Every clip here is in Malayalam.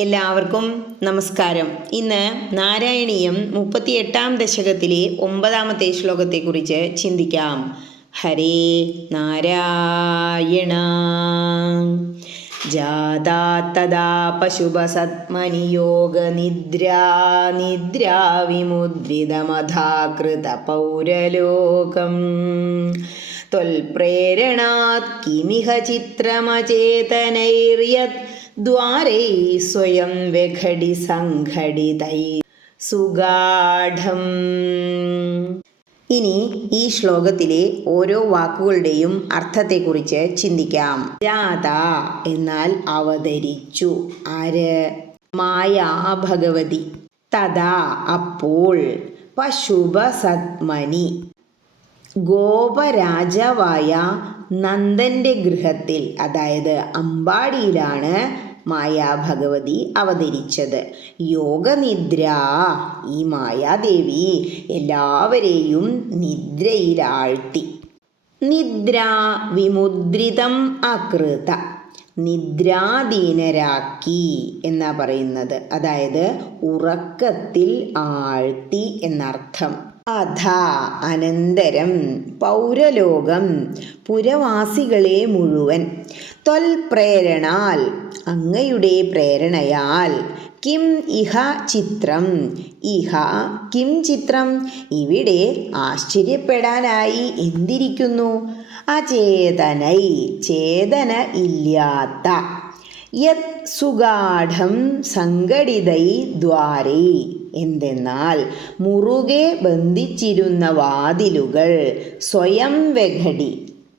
എല്ലാവർക്കും നമസ്കാരം. ഇന്ന് നാരായണീയം 38-ാം ദശകത്തിലെ 9-ാമത്തെ ശ്ലോകത്തെക്കുറിച്ച് ചിന്തിക്കാം. ഹരേ നാരായണ. ജാതാ തദാ പശുപസത്മനി യോഗനിദ്രാ വിമുദ്രിതമധാകൃത പൗരലോകം ത്വൽപ്രേരണാത് കിമിഹ ചിത്രമചേതനൈര്യത് ദ്വാരൈ സ്വയം വെഘടി സംഘടിതൈ സുഗാഢം. ഇനി ഈ ശ്ലോകത്തിലെ ഓരോ വാക്കുകളുടെയും അർത്ഥത്തെക്കുറിച്ച് ചിന്തിക്കാം. ജാത എന്നാൽ അവതരിച്ചു. ആര്? മായാ ഭഗവതി. തഥാ അപ്പോൾ. പശുപസത്മനി ഗോപരാജാവായ നന്ദൻ്റെ ഗൃഹത്തിൽ, അതായത് അമ്പാടിയിലാണ് മായാഭഗവതി അവതരിച്ചത്. യോഗനിദ്ര, ഈ മായാദേവി എല്ലാവരെയും നിദ്രയിലാഴ്ത്തി. നിദ്ര വിമുദ്രിതം അകൃത, നിദ്രാധീനരാക്കി എന്നാ പറയുന്നത്. അതായത് ഉറക്കത്തിൽ ആഴ്ത്തി എന്നർത്ഥം. അധ അനന്തരം, പൗരലോകം പുരവാസികളെ മുഴുവൻ, ത്വൽപ്രേരണാൽ അങ്ങയുടെ പ്രേരണയാൽ, കിം ഇഹ ചിത്രം, ഇഹ കിം ചിത്രം ഇവിടെ ആശ്ചര്യപ്പെടാനായി എന്തിരിക്കുന്നു? അചേതനൈ ചേതന ഇല്ലാത്ത, യത് സുഗാഢം സംഘടിതൈ ദ്വാരൈ എന്തെന്നാൽ മുറുകെ ബന്ധിച്ചിരുന്ന വാതിലുകൾ സ്വയം വെഘടി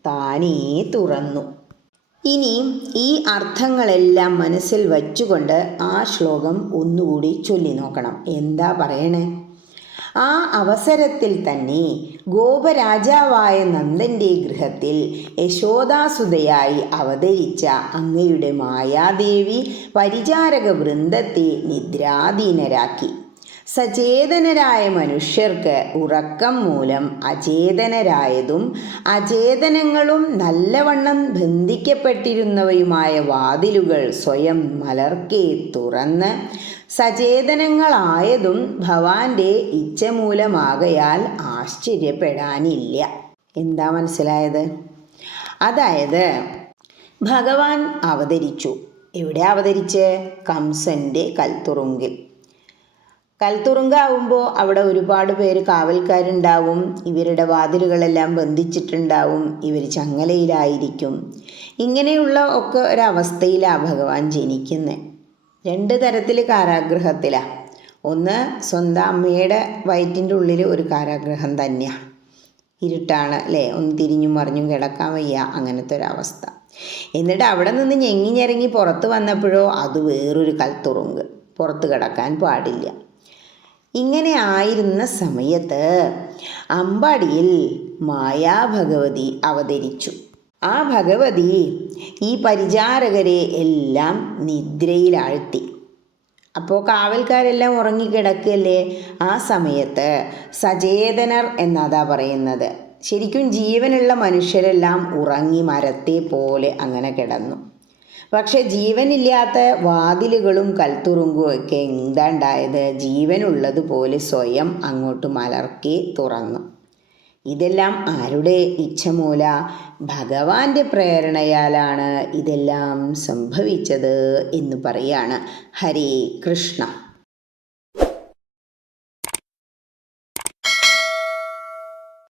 താനേ തുറന്നു. ഇനി ഈ അർത്ഥങ്ങളെല്ലാം മനസ്സിൽ വച്ചുകൊണ്ട് ആ ശ്ലോകം ഒന്നുകൂടി ചൊല്ലി നോക്കണം. എന്താ പറയണേ? ആ അവസരത്തിൽ തന്നെ ഗോപരാജാവായ നന്ദൻ്റെ ഗൃഹത്തിൽ യശോദാസുതയായി അവതരിച്ച അങ്ങയുടെ മായാദേവി പരിചാരക വൃന്ദത്തെ നിദ്രാധീനരാക്കി. സചേതനരായ മനുഷ്യർക്ക് ഉറക്കം മൂലം അചേതനരായതും അചേതനങ്ങളും നല്ലവണ്ണം ബന്ധിക്കപ്പെട്ടിരുന്നവയുമായ വാതിലുകൾ സ്വയം മലർക്കെ തുറന്ന് സചേതനങ്ങളായതും ഭവാന്റെ ഇച്ഛ മൂലമാകയാൽ ആശ്ചര്യപ്പെടാനില്ല. എന്താ മനസ്സിലായത്? അതായത് ഭഗവാൻ അവതരിച്ചു. എവിടെ അവതരിച്ച്? കംസൻ്റെ കൽത്തുറുങ്കിൽ. കൽത്തുറുങ്കാവുമ്പോൾ അവിടെ ഒരുപാട് പേര് കാവൽക്കാരുണ്ടാവും. ഇവരുടെ വാതിലുകളെല്ലാം ബന്ധിച്ചിട്ടുണ്ടാവും. ഇവർ ചങ്ങലയിലായിരിക്കും. ഇങ്ങനെയുള്ള ഒക്കെ ഒരവസ്ഥയിലാണ് ഭഗവാൻ ജനിക്കുന്നത്. 2 തരത്തിൽ കാരാഗൃഹത്തിലാണ്. ഒന്ന്, സ്വന്തം അമ്മയുടെ വയറ്റിൻ്റെ ഉള്ളിൽ ഒരു കാരാഗൃഹം തന്നെയാണ്. ഇരുട്ടാണ് അല്ലേ, ഒന്ന് തിരിഞ്ഞും മറിഞ്ഞും കിടക്കാൻ വയ്യ, അങ്ങനത്തെ ഒരവസ്ഥ. എന്നിട്ട് അവിടെ നിന്ന് ഞെങ്ങിഞ്ഞിറങ്ങി പുറത്ത് വന്നപ്പോഴോ അത് വേറൊരു കൽത്തുറുങ്ക്, പുറത്ത് കിടക്കാൻ പാടില്ല. ഇങ്ങനെ ആയിരുന്ന സമയത്ത് അമ്പാടിയിൽ മായാഭഗവതി അവതരിച്ചു. ആ ഭഗവതി ഈ പരിചാരകരെ എല്ലാം നിദ്രയിലാഴ്ത്തി. അപ്പോൾ കാവൽക്കാരെല്ലാം ഉറങ്ങിക്കിടക്കുകയല്ലേ. ആ സമയത്ത് സചേതനർ എന്നതാ പറയുന്നത്. ശരിക്കും ജീവനുള്ള മനുഷ്യരെല്ലാം ഉറങ്ങി മരത്തെ പോലെ അങ്ങനെ കിടന്നു. പക്ഷെ ജീവനില്ലാത്ത വാതിലുകളും കൽത്തുറുങ്കും ഒക്കെ എന്താ ഉണ്ടായത്? ജീവനുള്ളതുപോലെ സ്വയം അങ്ങോട്ട് മലർക്കെ തുറന്നു. ഇതെല്ലാം ആരുടെ ഇച്ഛമൂല? ഭഗവാന്റെ പ്രേരണയാലാണ് ഇതെല്ലാം സംഭവിച്ചത് എന്ന് പറയാണ്. ഹരേ കൃഷ്ണ.